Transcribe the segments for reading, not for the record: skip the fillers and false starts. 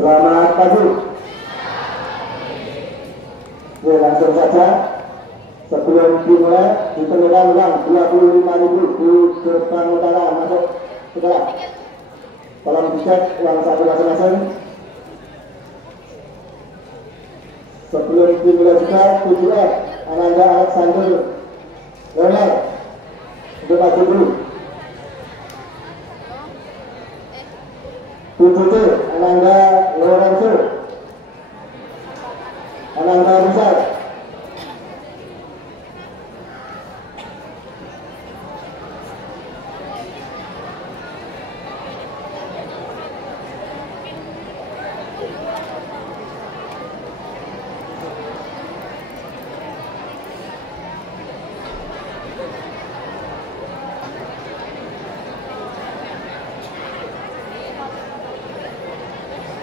Selamat pagi. Oke, langsung saja. Sebelum dimulai, ditemukan uang 25.000 di gerbang utara masuk sekolah. Tolong dicek uang saku masing-masing. Sebelum dimulai juga 7F Ananda Alexander Leonard untuk maju dulu. 7C Ananda Lorenzo Ananda Rizal.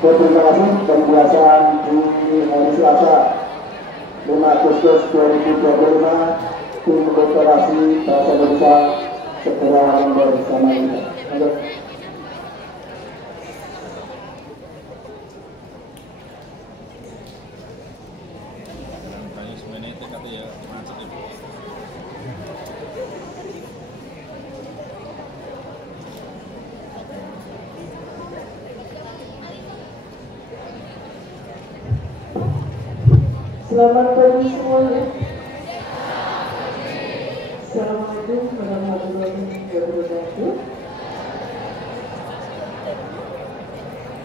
Terima kasih. Pembiasaan di hari Selasa 5 Agustus 2025 tim Korporasi Bahasa Indonesia segera bersama kita. Selamat pagi semuanya. Assalamualaikum warahmatullahi wabarakatuh.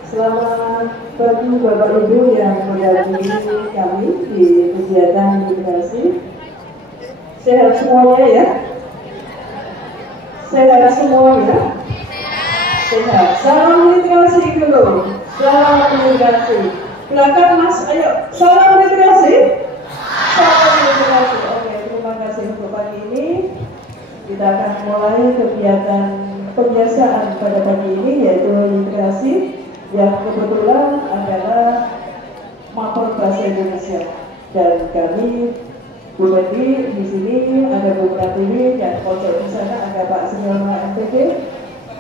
Selamat pagi Bapak Ibu yang menghadiri kami di kegiatan literasi. Sehat semuanya ya? Sehat semuanya? Sehat. Salam literasi dulu. Salam literasi. Belakang Mas, ayo, salam literasi. Salam literasi. Oke, terima kasih untuk pagi ini. Kita akan mulai kegiatan pembiasaan pada pagi ini, yaitu literasi yang kebetulan adalah mapel bahasa Indonesia. Dan kami Bu Betty di sini ada Bu Pratiwi dan pojok di sana ada Pak Senior MPD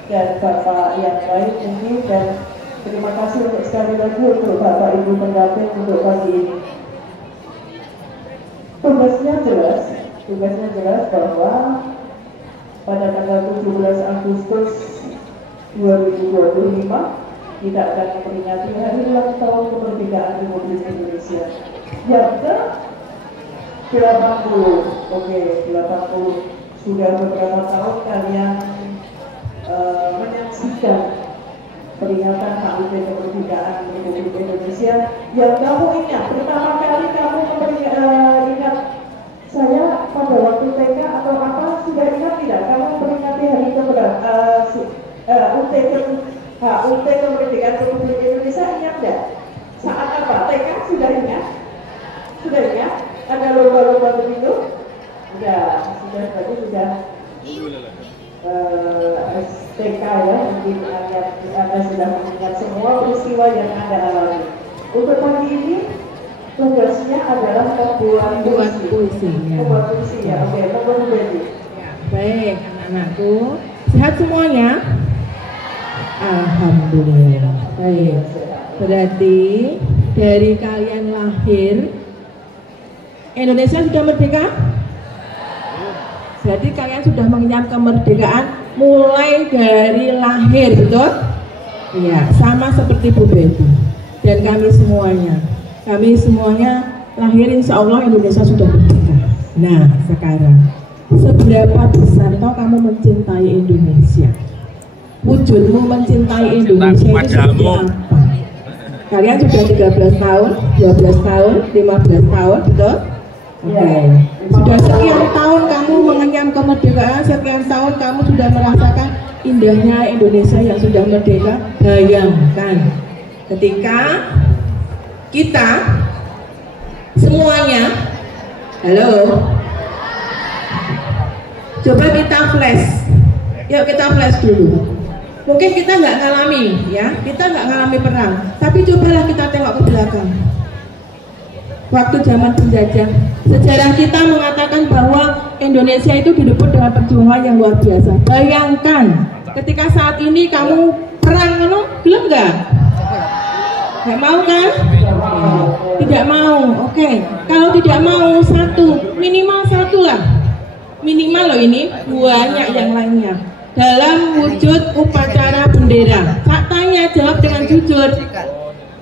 dan Bapak yang lain ini, dan terima kasih untuk sekali lagi untuk Bapak Ibu pendamping untuk pagi ini. Tugasnya jelas bahwa pada tanggal 17 Agustus 2025 kita akan memperingati hari ulang tahun kemerdekaan Republik Indonesia yang ke-80. Oke, 80. Sudah beberapa tahun kalian menyaksikan peringatan HUT kemerdekaan Republik Indonesia yang kamu ingat pertama kali kamu ingat saya pada waktu TK atau apa, sudah ingat tidak kamu peringati hari HUT kemerdekaan Republik Indonesia, ingat tidak? Saat apa? TK sudah ingat? Sudah ingat? Ada lomba-lomba begitu? Sudah STK ya, mungkin Anda sudah mengingat semua peristiwa yang Anda alami. Untuk pagi ini tugasnya adalah membuat puisi. Membuat puisi ya, oke, membuat puisi. Ya, baik anak-anakku, sehat semuanya? Alhamdulillah. Baik. Berarti dari kalian lahir Indonesia sudah merdeka? Jadi kalian sudah mengenyam kemerdekaan mulai dari lahir, betul? Iya, sama seperti Bu Betty dan kami semuanya lahir insya Allah Indonesia sudah merdeka. Nah, sekarang seberapa besar kamu mencintai Indonesia? Wujudmu mencintai Indonesia itu seperti apa? Kalian sudah 13 tahun, 12 tahun, 15 tahun, betul? Oke. Sudah sekian tahun kamu mengenyam kemerdekaan, sekian tahun kamu sudah merasakan indahnya Indonesia yang sudah merdeka. Bayangkan ketika kita semuanya, halo, coba kita flash, yuk kita flash dulu. Mungkin kita nggak ngalami, ya, kita nggak ngalami perang, tapi cobalah kita tengok ke belakang. Waktu zaman penjajah, sejarah kita mengatakan bahwa Indonesia itu didebut dengan perjuangan yang luar biasa. Bayangkan, ketika saat ini kamu perang, belum nggak? Nggak mau kan? Tidak mau. Oke. Kalau tidak mau minimal satu lah. Minimal loh ini, banyak yang lainnya. Dalam wujud upacara bendera. Kak tanya, jawab dengan jujur.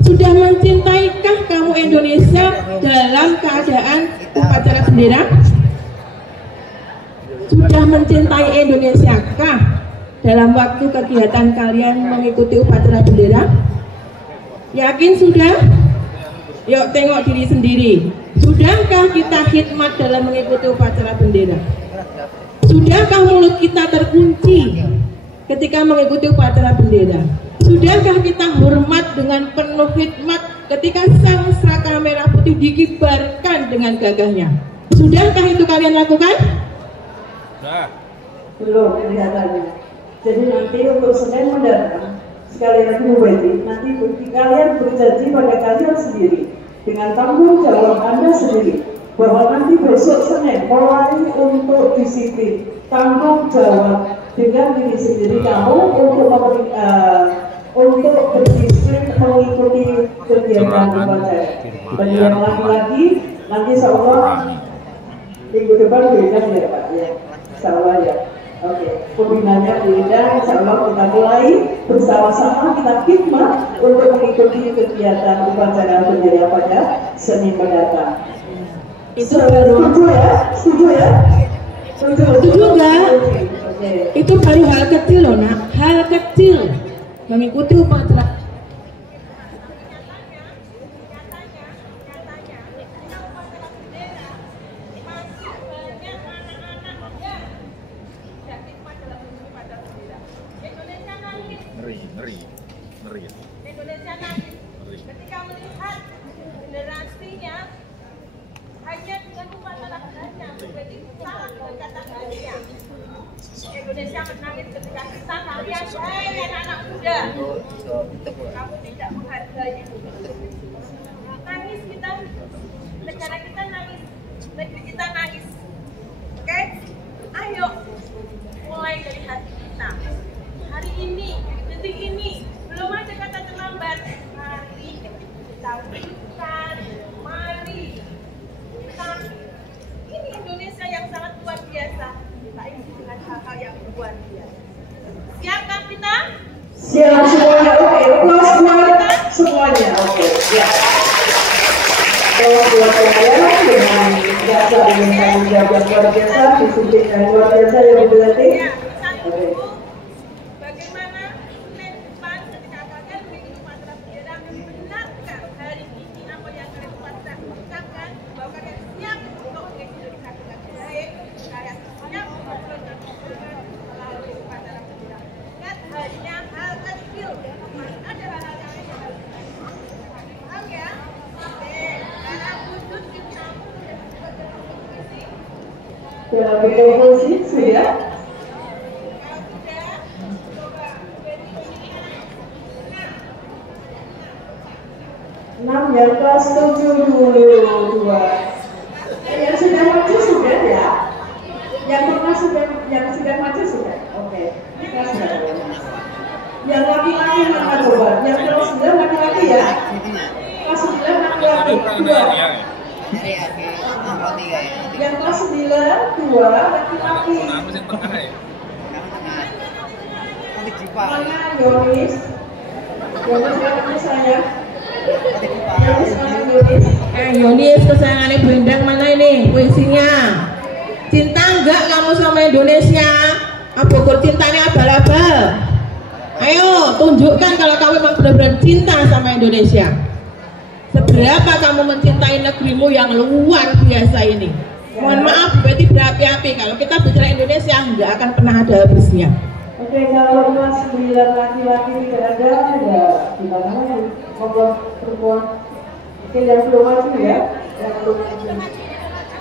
Sudah mencintaikah kamu Indonesia dalam keadaan upacara bendera? Sudah mencintai Indonesia kah dalam waktu kegiatan kalian mengikuti upacara bendera? Yakin sudah? Yuk tengok diri sendiri. Sudahkah kita khidmat dalam mengikuti upacara bendera? Sudahkah mulut kita terkunci ketika mengikuti upacara bendera? Sudahkah kita hormat dengan penuh khidmat ketika sang saka merah putih dikibarkan dengan gagahnya? Sudahkah itu kalian lakukan? Belum kelihatannya. Jadi nanti untuk Senin mendatang, sekali lagi Bu Betty, nanti kalian berjanji pada kalian sendiri dengan tanggung jawab Anda sendiri bahwa nanti besok Senin mulai untuk disiplin, tanggung jawab dengan diri sendiri kamu untuk berdisiplin mengikuti kegiatan upacara. Bagi yang laki-laki nanti insyaallah minggu depan beda ya Pak ya, insyaallah ya. Oke, pembinaannya beda, insyaallah kita mulai bersama-sama kita khidmat untuk mengikuti kegiatan upacara bendera pada Senin mendatang. Itu baru setuju ya? Setuju enggak? Itu baru hal kecil loh nak, hal kecil mengikuti upacara. Ngeri. Indonesia nangis ketika melihat generasinya hanya dengan upacara hanya, jadi salah dengan kata hanya. Indonesia menangis ketika kita kalian, anak-anak muda, kamu tidak menghargai itu. Nangis kita, negara kita nangis, negeri kita nangis. Oke, ayo mulai dari hati kita. Hari ini, detik ini, belum ada kata terlambat. Mari kita wujudkan, mari kita, ini Indonesia yang sangat luar biasa. Kita isi dengan hal-hal yang luar biasa. Siapkah kita? Siap semuanya, oke. Plus buat semuanya, oke. Ya. Kalau buat saya dengan jasa dengan tanggung jawab yang luar biasa, disiplin yang luar biasa yang berarti. Ya, satu. Bagaimana Senin depan ketika kalian mengikuti upacara bendera membenarkan hari ini apa yang kalian ucapkan bahwa kalian siap untuk mengikuti Indonesia dengan baik, kalian siap memperjuangkan melalui upacara bendera. Ingat hanya hal kecil, ada hal-hal yang harus paham ya. Dalam wujud kita Dalam berkomunikasi sudah. Yang kelas 7 dulu 2. Yang sudah maju sudah ya. Yang sudah maju sudah. Oke. Yang laki-laki mana coba? Yang kelas 9 laki-laki ya. Kelas 9 laki-laki 2. Yang kelas 9 2 laki-laki. Mana Yoris? Yoris saya. Yonis kesayangannya Bu Endang mana ini puisinya? Cinta enggak kamu sama Indonesia? Apa cintanya abal-abal? Ayo tunjukkan kalau kamu memang benar-benar cinta sama Indonesia. Seberapa kamu mencintai negerimu yang luar biasa ini? Mohon maaf berarti berapi-api kalau kita bicara Indonesia nggak akan pernah ada habisnya. Oke, kalau kelas 9 laki-laki tidak ada, ya gimana lagi? Ngobrol perempuan. Oke, yang belum maju ya, yang belum maju.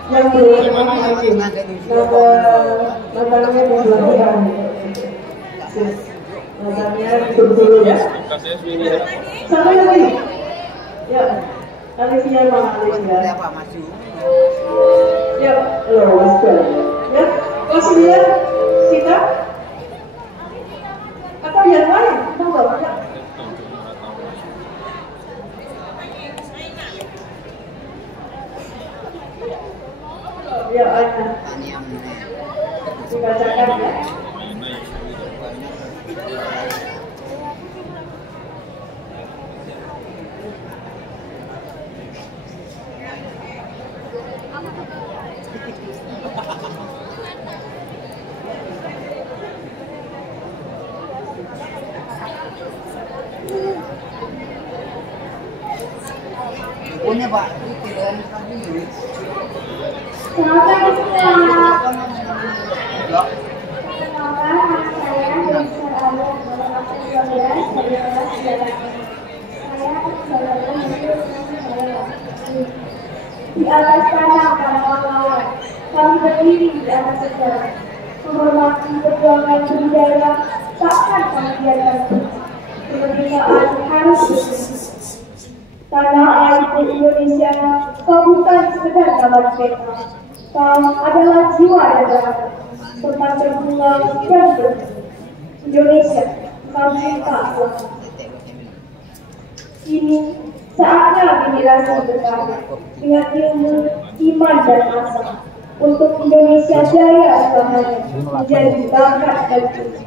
Namanya di belakang. Namanya dulu ya. Sampai lagi. Ya, Alivia mana Alivia? Siapa maju? Ya, loh, ya. Kelas 9 kita. Atau yang lain, mau nggak? punya Pak. Selamat siang. Ya. Di atas tanah para pahlawan, kami berdiri di atas sejarah, menghormati perjuangan budaya, takkan kami biarkan. Kemerdekaan harus bersih. Tanah airku Indonesia, kau bukan sekedar nama mereka. Kau adalah jiwa dan raga, tempat berbunga dan bersih. Indonesia, kau cinta Tuhan. Kini saatnya generasi berkarya dengan ilmu, iman dan asa untuk Indonesia jaya selamanya menjadi bakat dan kunci.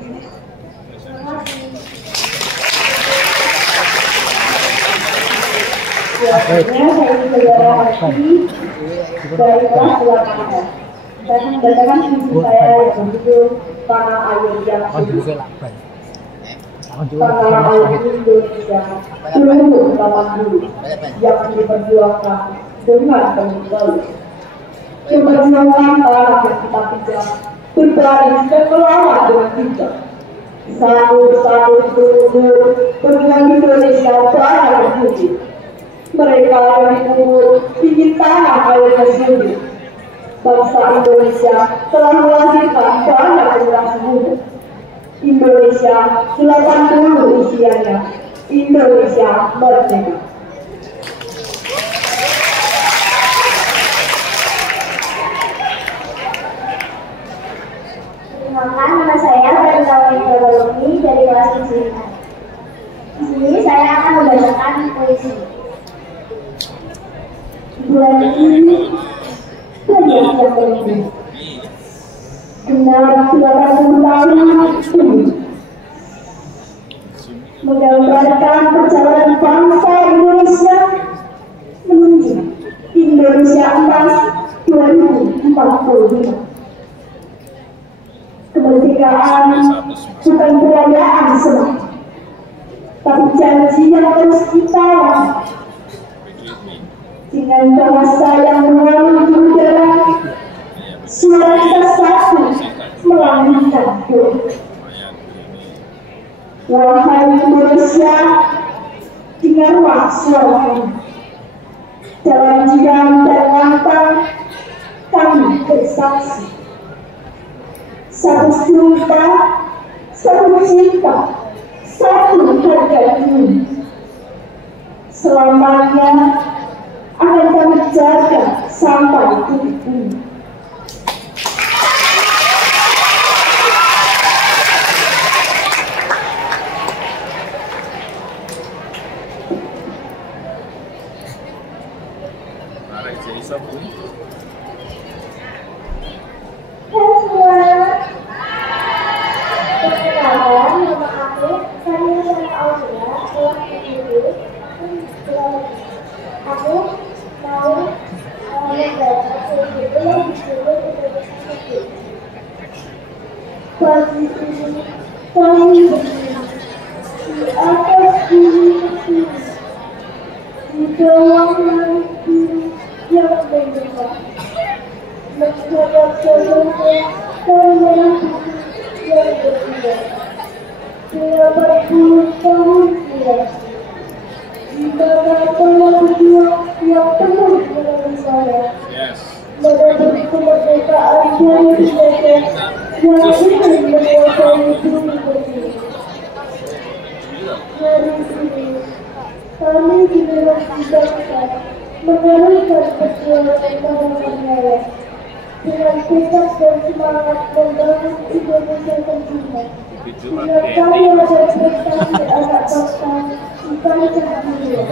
Selanjutnya saya saudara Hati dari kelas 8. Saya membacakan visi saya yang berjudul Tanah Air yang Suci. Tanah air Indonesia 2080 yang diperjuangkan dengan penuh value. Keberjuangan tanah yang kita pijak berbaris dan melawan dengan bijak. Satu-satu turun dengan Indonesia tanah yang suci. Mereka yang umur ingin tanah airnya suci. Bangsa Indonesia telah melahirkan banyak generasi muda. Indonesia 80 usianya. Indonesia merdeka. Perkenalkan, nama saya Bernawati Prabalomi dari kelas 7. Di sini saya akan membacakan puisi. Bulan ini banyak yang berhenti. Genap 80 tahun ini menggambarkan perjalanan bangsa Indonesia menuju Indonesia Emas 2045. Kemerdekaan bukan perayaan semata, tapi janji yang terus kita lakukan. Dengan bahasa yang melalui udara, suara kita satu melambungkan doa. Wahai Indonesia, dengarlah suara kami. Dalam diam dan lantang, kami bersaksi. Satu sumpah, satu cinta, satu harga diri. Selamanya akan kami jaga sampai titik ini. Kami generasi bangsa meneruskan perjuangan bangsa dengan tekad dan semangat membangun Indonesia tercinta. Dengan karya dan prestasi anak bangsa di kancah dunia.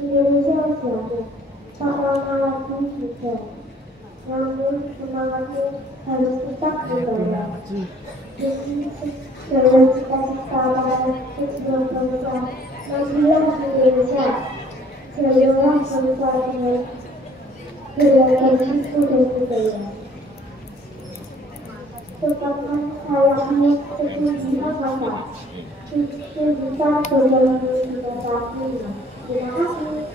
Indonesia masih tak lama lagi juga. Namun semangatnya harus tetap dibayar. Dalam cita-cita sebuah bangsa, majulah Indonesia. Jayalah bangsa dengan beragam suku dan budaya. Tetapkan sayangnya sesuai bangsa. Itu bisa berbagi dengan kami. Terima kasih.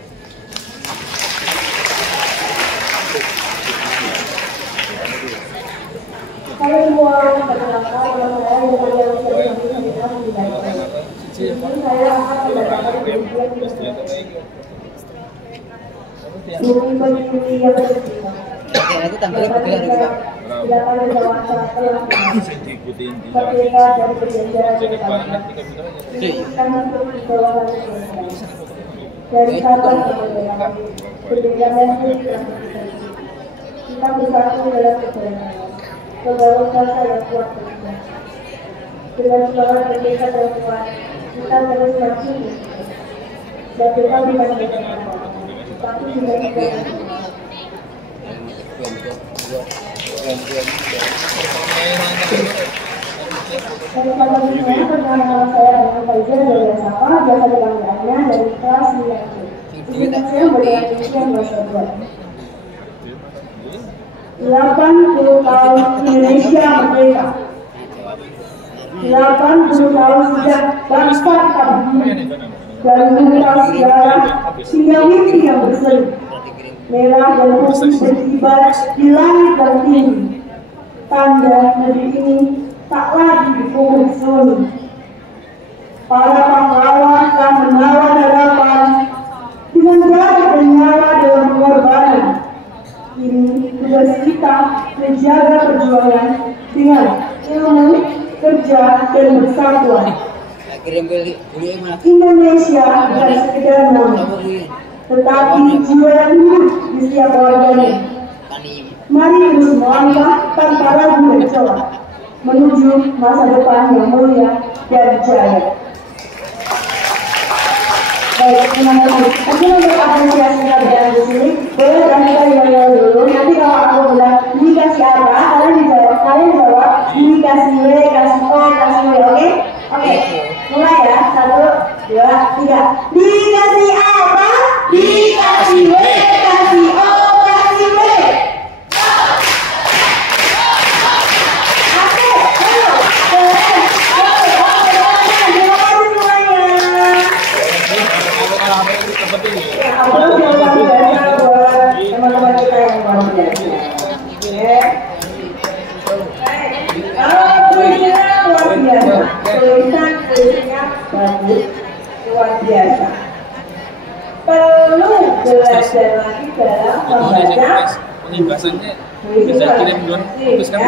Saya semua perkenalkan nama saya dengan yang saya saya akan membacakan bumi berdiri yang bersih. Itu tampilnya begitu juga. Silakan menjawab merdeka dari perjanjian kami berbicara dari Sabang kemerdekaan kebenaran kita bersatu dalam kebenaran membangun bangsa yang kuat dengan semangat merdeka dan kuat kita terus maju dan kita bukan bersama tapi juga tidak Nama saya perkenalkan saya dengan Faizal dari Sapa, biasa dipanggilnya dari kelas 9C. Ini saya berdasarkan bahasa Jawa. 80 tahun Indonesia merdeka. 80 tahun sejak bangsa kita berdiri. Dari hutan sejarah hingga mimpi yang berseri. Merah dan putih berkibar di langit dan tinggi. Tanda negeri ini tak lagi dipukul sunyi. Para pahlawan telah menawan harapan dengan darah dan nyawa dalam pengorbanan. Ini tugas kita menjaga perjuangan dengan ilmu, kerja, dan persatuan. Indonesia bukan sekedar nama, tetapi jiwa yang hidup di setiap warganya. Mari terus melangkah tanpa ragu dan celah menuju masa depan yang mulia dan jaya. Baik, terima kasih. Mungkin untuk apresiasi kerjaan di sini, boleh kita yang dulu. Nanti kalau aku bilang ini kasih apa, kalian jawab ini kasih W, kasih O, kasih W, oke? Oke, mulai ya. 1, 2, 3. Dikasih apa? Dikasih W, kasih O, kasih W. Teman-teman kita yang luar biasa. Tulisannya luar biasa. Tulisannya bagus, luar biasa. Perlu belajar lagi dalam membaca. Pembahasannya bisa kirim don habis kan.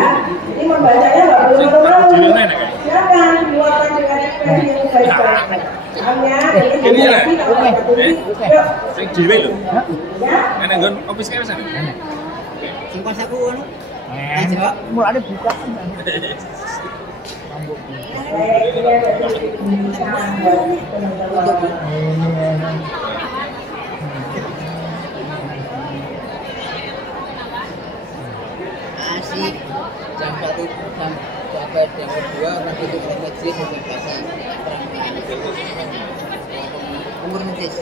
Ini membacanya nggak perlu teman-teman. Silakan keluarkan dengan ekspresi yang baik-baik. Hanya ini kalau nggak tertulis, yuk. Sing dhewe lho. Ya. Ana nggon office kae sana. Sing pas aku ngono. Jawab mulane buka. Asik. Jam 1 sampai jam 2 orang itu ke masjid untuk bahasa umur mentis.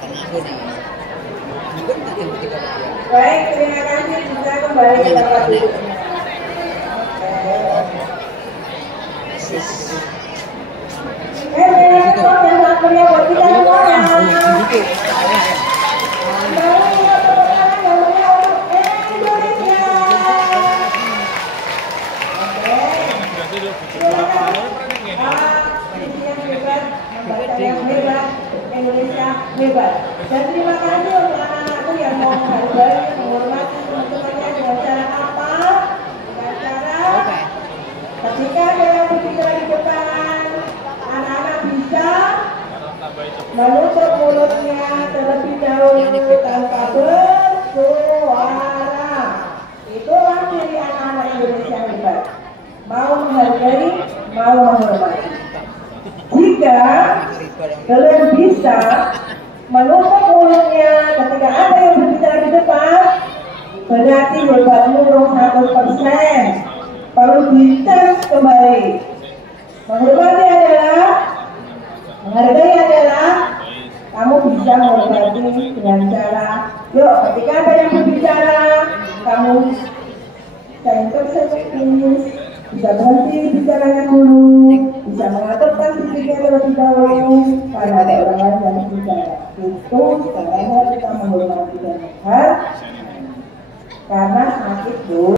Pengaku nih. Baik, terima kasih. Bisa kembali ke tempat duduk. Selamat kuliah buat kita semuanya. Indonesia hebat. Dan terima kasih untuk anak-anakku yang mau menghargai, menghormati teman-temannya dengan cara apa? Dengan cara ketika saya berbicara di depan, anak-anak bisa menutup mulutnya terlebih dahulu tanpa berarti hebatmu 100%. Perlu dicas kembali. Menghargai adalah kamu bisa mengobati dengan cara, yuk ketika ada yang berbicara, kamu bisa intervensi, bisa berhenti bicaranya dulu, bisa mengaturkan pikirnya terlebih dahulu, karena ada orang lain yang berbicara. Itu caranya kita menghormati dan karena sakit